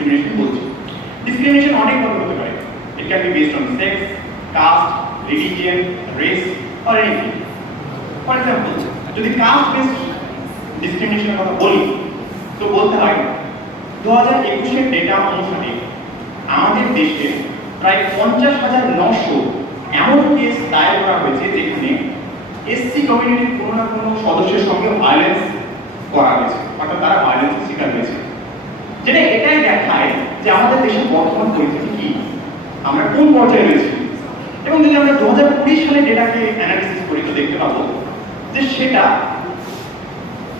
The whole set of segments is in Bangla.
ডিসক্রিমিনেশন বলছি। ডিসক্রিমিনেশন অনেক ভাবে হতে পারে। It can be based on sex, caste, religion, race or anything. For example, যদি কাস্ট বেসড ডিসক্রিমিনেশনের কথা বলি তো বলতে হয় 2021-এর ডেটা অনুসারে আমাদের দেশে প্রায় 50,900 এমন কেস দায়ের করা হয়েছে যেখানে এসসি কমিউনিটির কোনো না কোনো সদস্যের সঙ্গে ভায়োলেন্স করা হয়েছে, অর্থাৎ তারা ভায়োলেন্সের শিকার হয়েছে। যেটা এটাই দেখায় যে আমাদের দেশের বর্তমান পরিস্থিতি কি, আমরা কোন পর্যায়ে রয়েছি। এবং যদি আমরা 2020 সালের ডেটাকে অ্যানালিসিস করি তো দেখতে পাবো যে সেটা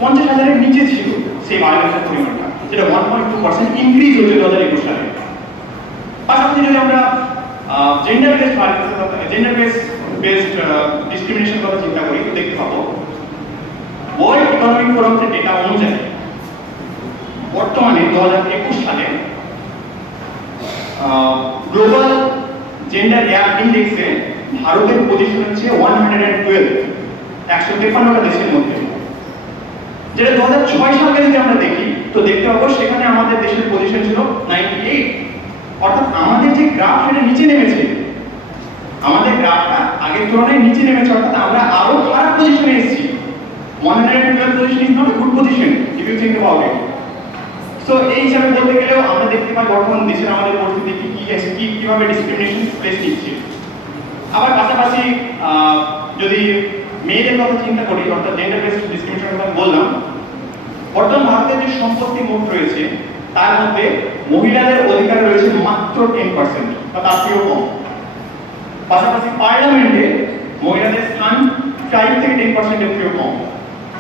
50,000-এর নিচে ছিল সেই ভায়োলেন্সের পরিমাণটা, যেটা 1.2% ইনক্রিজ হয়েছে 2021 সালে। পাশাপাশি যদি আমরা জেন্ডার বেসড ভায়োলেন্সের কথা, জেন্ডার বেসড ডিসক্রিমিনেশনের কথা চিন্তা করি তো দেখতে পাবো ওয়ার্ল্ড ইকোনমিক ফোরামের ডেটা অনুযায়ী বর্তমানে 2021 সালে গ্লোবাল জেন্ডার গ্যাপ ইন্ডেক্সে ভারতের পজিশন হচ্ছে 112, 153টা দেশের মধ্যে। যেটা 2006 সালকে যদি আমরা দেখি তো দেখতে পাবো সেখানে আমাদের দেশের পজিশন ছিল 98, অর্থাৎ আমাদের যে গ্রাফ সেটা নিচে নেমেছে, আমাদের গ্রাফটা আগের তুলনায় নিচে নেমেছে, অর্থাৎ আমরা আরো খারাপ পজিশনে এসেছি। 112 position is not a good position if you think about it. So এই হিসাবে বলতে গেলেও আমরা দেখতে পাই বর্তমান দেশের আমাদের পরিস্থিতি কিভাবে ডিসক্রিমিনেশন ফেস নিচ্ছে। আবার পাশাপাশি যদি মেয়েদের কথা চিন্তা করি, অর্থাৎ জেন্ডার বেসড ডিসক্রিমিনেশনের কথা বললাম, বর্তমান ভারতের যে সম্পত্তি মোট রয়েছে তার মধ্যে মহিলাদের অধিকার রয়েছে মাত্র 10% বা তার থেকেও কম। পাশাপাশি পার্লামেন্টে মহিলাদের স্থান 5 থেকে 10% এর থেকেও কম।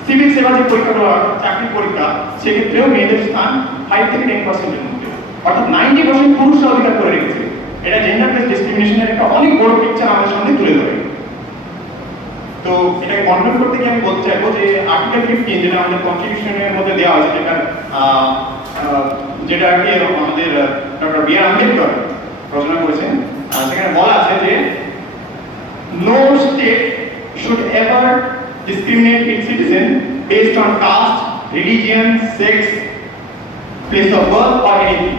সিভিল সেবা যে পরীক্ষাগুলো, চাকরির পরীক্ষা, সেক্ষেত্রেও মেয়েদের স্থান 5 থেকে 10% এর মধ্যে, অর্থাৎ 90% পুরুষরা অধিকার করে রেখেছে। এটা জেন্ডার বেসড ডিসক্রিমিনেশনের একটা অনেক বড় পিকচার আমাদের সামনে তুলে ধরে। তো এটাকে কনফার্ম করতে গিয়ে আমি বলতে চাইবো যে আর্টিকেল 15 যেটা আমাদের কনস্টিটিউশনের মধ্যে দেওয়া আছে, যেটা আর কি আমাদের ডক্টর বি আর আম্বেদকর রচনা করেছেন, সেখানে বলা আছে যে no state should ever discriminate its citizen based on caste, religion, sex, place of birth or anything.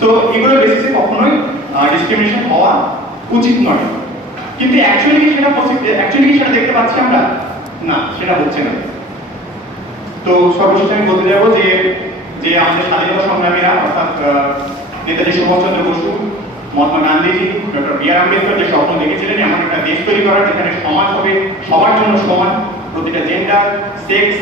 So এগুলোর বেসিসে কখনোই ডিসক্রিমিনেশন হওয়া উচিত নয়। কিন্তু অ্যাকচুয়ালি সেটা দেখতে পাচ্ছি আমরা না, সেটা হচ্ছে না। তো সর্বশেষে আমি বলতে যাবো যে আমাদের স্বাধীনতা সংগ্রামীরা, অর্থাৎ Netaji Subhash Chandra Basu, Mahatma Gandhiji, doctor B R Ambedkar যে স্বপ্ন দেখেছিলেন এমন একটা দেশ তৈরি করার যেখানে সমাজ হবে সবার জন্য সমান, প্রতিটা জেন্ডার, সেক্স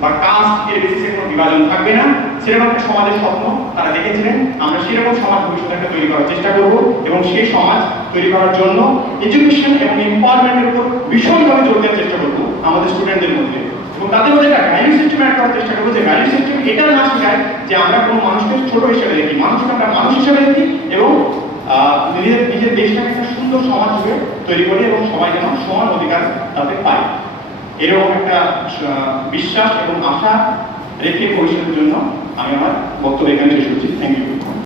বা কাস্ট এর বেসিসে কোনো বিভাজন থাকবে না, সেরকম একটা সমাজের স্বপ্ন তারা দেখেছিলেন। আমরা সেরকম সমাজ ভবিষ্যতে তৈরি করার চেষ্টা করব এবং সেই সমাজ তৈরি করার জন্য এডুকেশন এবং এমপাওয়ারমেন্টের উপর ভীষণভাবে জোর দেওয়ার চেষ্টা করব আমাদের স্টুডেন্টদের মধ্যে, এবং তাদের মধ্যে একটা ভ্যালু সিস্টেম অ্যাড করার চেষ্টা করবো যে ভ্যালু সিস্টেম এটা না শেখায় যে আমরা কোনো মানুষকে ছোট হিসেবে দেখি, মানুষকে আমরা মানুষ হিসেবে দেখি এবং নিজের দেশটাকে একটা সুন্দর সমাজ হিসেবে তৈরি করি এবং সবাই যেন সমান অধিকার তাতে পায়, এরকম একটা বিশ্বাস এবং আশা রেখে ভবিষ্যতের জন্য আমি আমার বক্তব্য এখানে শেষ করছি। Thank you.